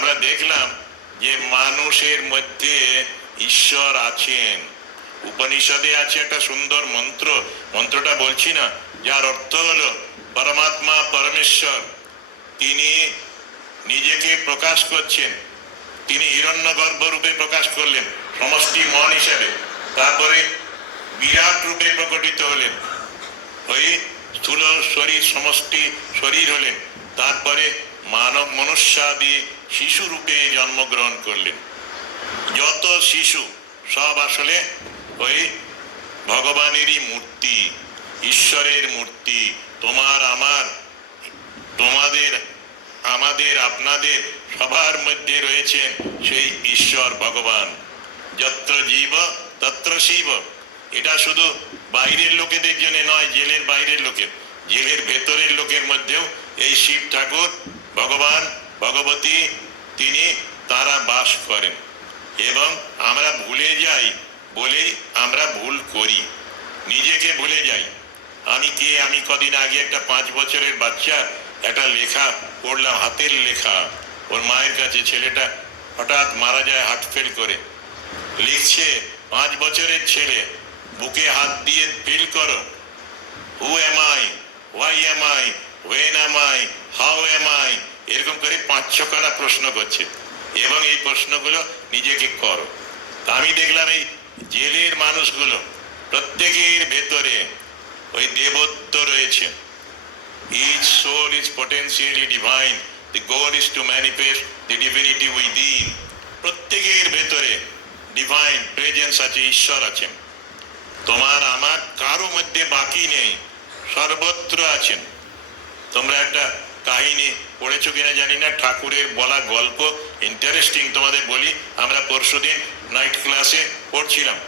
আমরা দেখলাম যে মানুষের মধ্যে ঈশ্বর আছেন। উপনিষদে আছে একটা সুন্দর মন্ত্র, মন্ত্রটা বলছি না, যার অর্থ হলো পরমাত্মা পরমেশ্বর তিনি নিজেকে প্রকাশ করছেন। তিনি হিরণ্যগর্ভ রূপে প্রকাশ করলেন সমষ্টি মন হিসাবে, তারপরে বিরাট রূপে প্রকটিত হলেন, ওই স্থূল শরীর সমষ্টি শরীর হলেন, তারপরে মানব মনুষ্যাদি শিশু রূপে জন্মগ্রহণ করলেন। যত শিশু সব আসলে ওই ভগবানেরই মূর্তি, ঈশ্বরের মূর্তি। তোমার আমার, তোমাদের আমাদের আপনাদের সবার মধ্যে রয়েছেন সেই ঈশ্বর ভগবান। যত্র জীব তত্র শিব। এটা শুধু বাইরের লোকেদের জন্য নয়, জেলের বাইরের লোকের, জেলের ভেতরের লোকের মধ্যেও এই শিব ঠাকুর ভগবান ভগবতী তিনি তারা বাস করেন। এবং আমরা ভুলে যাই বলেই আমরা ভুল করি, নিজেকে ভুলে যাই। আমি কে, আমি কদিন আগে একটা 5 বছরের বাচ্চা একটা লেখা পড়লাম, হাতের লেখা, ওর মায়ের কাছে। ছেলেটা হঠাৎ মারা যায় হার্ট ফেল করে। লিখছে 5 বছরের ছেলে, বুকে হাত দিয়ে ফিল করো, who am I, why am I, when am I, how am I, এরকম করে 5-6খানা প্রশ্ন করছে এবং এই প্রশ্নগুলো নিজেকে করো। তা আমি দেখলাম এই জেলের মানুষগুলো প্রত্যেকের ভেতরে ওই দেবত্ব রয়েছে। Each soul is potentially divine. The goal is to manifest the divinity within. প্রত্যেকের ভেতরে ডিভাইন প্রেজেন্স আছে, ঈশ্বর আছেন। তোমার আমার কারো মধ্যে বাকি নেই, সর্বত্র আছেন। তোমরা একটা কাহিনী পড়েছো কিনা জানি না, ঠাকুরের বলা গল্প, ইন্টারেস্টিং, তোমাদের বলি। আমরা পরশুদিন নাইট ক্লাসে পড়ছিলাম,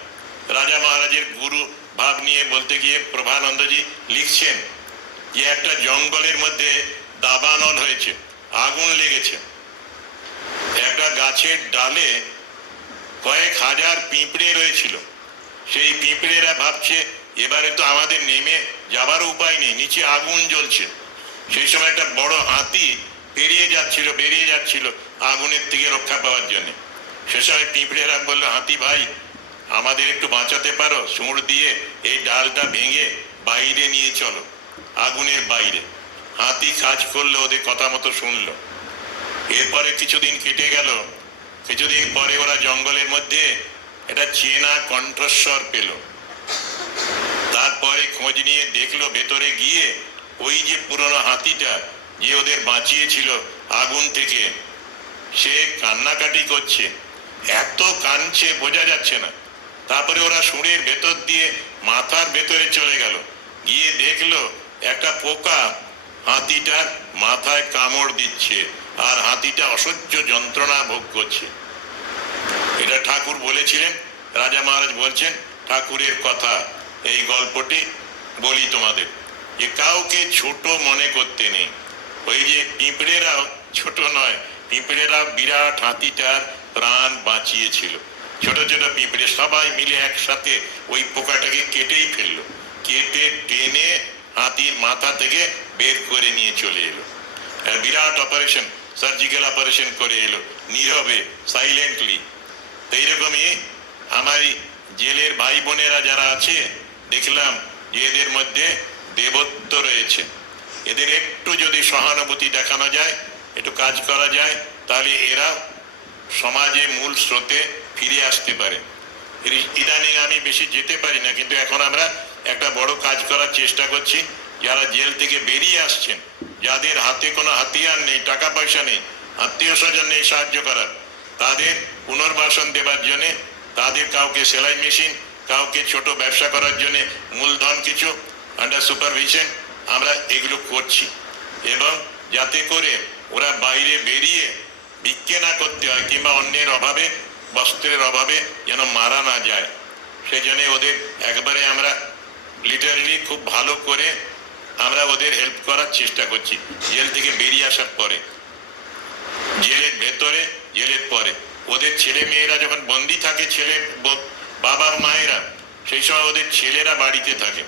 রাজা মহারাজের গুরু ভাব নিয়ে বলতে গিয়ে প্রভানন্দজি লিখছেন যে একটা জঙ্গলের মধ্যে দাবানল হয়েছে, আগুন লেগেছে। একটা গাছের ডালে কয়েক হাজার পিঁপড়ে রয়েছিল। সেই পিঁপড়েরা ভাবছে এবারে তো আমাদের নেমে যাবার উপায় নেই, নিচে আগুন জ্বলছে। সেই সময় একটা বড় হাতি বেরিয়ে যাচ্ছিল আগুনের থেকে রক্ষা পাওয়ার জন্য। সে সময় পিঁপড়েরা বললো, হাতি ভাই আমাদের একটু বাঁচাতে পারো, সুঁড় দিয়ে এই ডালটা ভেঙে বাইরে নিয়ে চলো, আগুনের বাইরে। হাতি কাজ করলো, ওদের কথা মতো শুনলো। এরপরে কিছুদিন কেটে গেল। কিছুদিন পরে ওরা জঙ্গলের মধ্যে একটা চেনা কণ্ঠস্বর পেল। তারপরে খোঁজ নিয়ে দেখলো, ভেতরে গিয়ে ওই যে পুরনো হাতিটা যে ওদের বাঁচিয়েছিল আগুন থেকে, সে কান্নাকাটি করছে, এত কাঁদছে বোঝা যাচ্ছে না। তারপরে ওরা সুরের ভেতর দিয়ে মাথার ভেতরে চলে গেল, গিয়ে দেখলো একটা পোকা হাতিটার মাথায় কামড় দিচ্ছে, আর হাতিটা অসহ্য যন্ত্রণা ভোগ করছে। এটা ঠাকুর বলেছিলেন, রাজা মহারাজ বলছেন, ঠাকুরের কথা। এই গল্পটি বলি তোমাদের, যে কাউকে ছোট মনে করতে নেই। ওই যে পিঁপড়েরাও ছোট নয়, পিঁপড়েরাও বিরাট হাতিটার প্রাণ বাঁচিয়েছিল। ছোট ছোট পিঁপড়ে সবাই মিলে একসাথে ওই পোকাটাকে কেটেই ফেললো, কেটে টেনে হাতির মাথা থেকে বের করে নিয়ে চলে এলো। বিরাট অপারেশন, সার্জিক্যাল অপারেশন করে এলো, নীরবে, সাইলেন্টলি। তো এইরকমই আমার জেলের ভাই বোনেরা যারা আছে, দেখলাম যে এদের মধ্যে দেবত্ব রয়েছে। এদের একটু যদি সহানুভূতি দেখানো যায়, একটু কাজ করা যায়, তাহলে এরা সমাজে মূল স্রোতে ফিরে আসতে পারে। ইদানিং আমি বেশি যেতে পারি না, কিন্তু এখন আমরা একটা বড় কাজ করার চেষ্টা করছি। যারা জেল থেকে বেরিয়ে আসছেন, যাদের হাতে কোনো হাতিয়ার নেই, টাকা পয়সা নেই, আত্মীয় স্বজন নেই সাহায্য করার, তাদের পুনর্বাসন দেবার জন্যে, তাদের কাউকে সেলাই মেশিন, কাউকে ছোট ব্যবসা করার জন্য মূলধন কিছু আন্ডার সুপারভিশন আমরা এগুলো করছি। এবং যাতে করে ওরা বাইরে বেরিয়ে ভিক্ষে না করতে হয়, কিংবা অন্যের অভাবে, বস্ত্রের অভাবে যেন মারা না যায়, সেই জন্য ওদের একবারে আমরা লিটারালি খুব ভালো করে আমরা ওদের হেল্প করার চেষ্টা করছি। জেল থেকে বেরিয়ে আসার পরে, জেলের ভেতরে, জেলের পরে, ওদের ছেলে মেয়েরা যখন বন্দি থাকে, ছেলে বাবা মায়েরা, সেই সময় ওদের ছেলেরা বাড়িতে থাকে।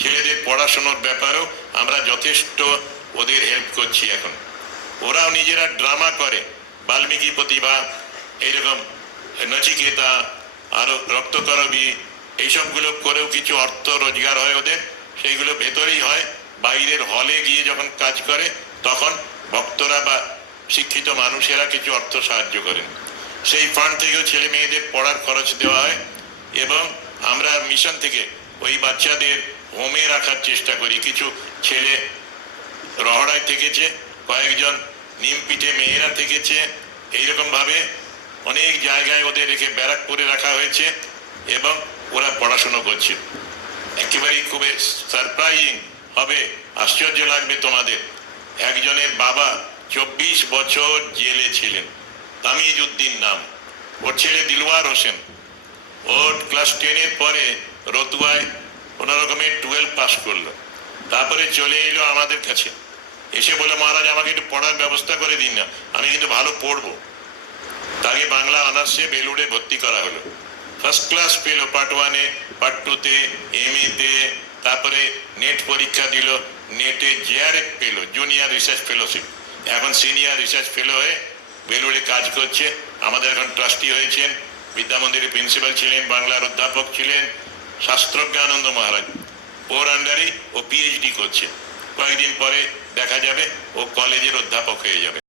ছেলেদের পড়াশোনার ব্যাপারেও আমরা যথেষ্ট ওদের হেল্প করছি। এখন ওরাও নিজেরা ড্রামা করে, বাল্মীকি প্রতিভা, এইরকম নচিকেতা, আরো রক্তকরবী, এইসবগুলো করেও কিছু অর্থ রোজগার হয় ওদের। সেইগুলো ভেতরেই হয়, বাইরের হলে গিয়ে যখন কাজ করে তখন ভক্তরা বা শিক্ষিত মানুষেরা কিছু অর্থ সাহায্য করেন। সেই ফান্ড থেকেও ছেলে মেয়েদের পড়ার খরচ দেওয়া হয়। এবং আমরা মিশন থেকে ওই বাচ্চাদের হোমে রাখার চেষ্টা করি। কিছু ছেলে রহড়ায় থেকেছে, কয়েকজন নিমপিঠে মেয়েরা থেকেছে, এইরকম ভাবে অনেক জায়গায় ওদের রেখে ব্যারাকপুরে রাখা হয়েছে এবং ওরা পড়াশুনো করছে। একেবারেই খুবই সারপ্রাইজিং হবে, আশ্চর্য লাগবে তোমাদের। একজনের বাবা 24 বছর জেলে ছিলেন, তামিজ উদ্দিন নাম, ওর ছেলে দিলওয়ার হোসেন। ওর ক্লাস 10-এর পরে রতুয়ায় কোনো রকমের 12 পাস করলো, তারপরে চলে এলো আমাদের কাছে, এসে বলে মহারাজ আমাকে একটু পড়ার ব্যবস্থা করে দিন না, আমি কিন্তু ভালো পড়বো। তাকে বাংলা অনার্সে বেলুড়ে ভর্তি করা হলো। ফার্স্ট ক্লাস পেল পার্ট 1-এ, পার্ট 2-তে, MA-তে, তারপরে নেট পরীক্ষা দিল, নেটে JRF পেল, জুনিয়র রিসার্চ ফেলোশিপ। এখন সিনিয়র রিসার্চ ফেলো হয়ে বেলুড়ে কাজ করছে। আমাদের এখন ট্রাস্টি হয়েছেন, বিদ্যা মন্দিরের প্রিন্সিপাল ছিলেন, বাংলার অধ্যাপক ছিলেন শাস্ত্রজ্ঞানন্দ মহারাজ, ওর আন্ডারে ও PhD করছে। কয়েকদিন পরে দেখা যাবে ও কলেজের অধ্যাপক হয়ে যাবে।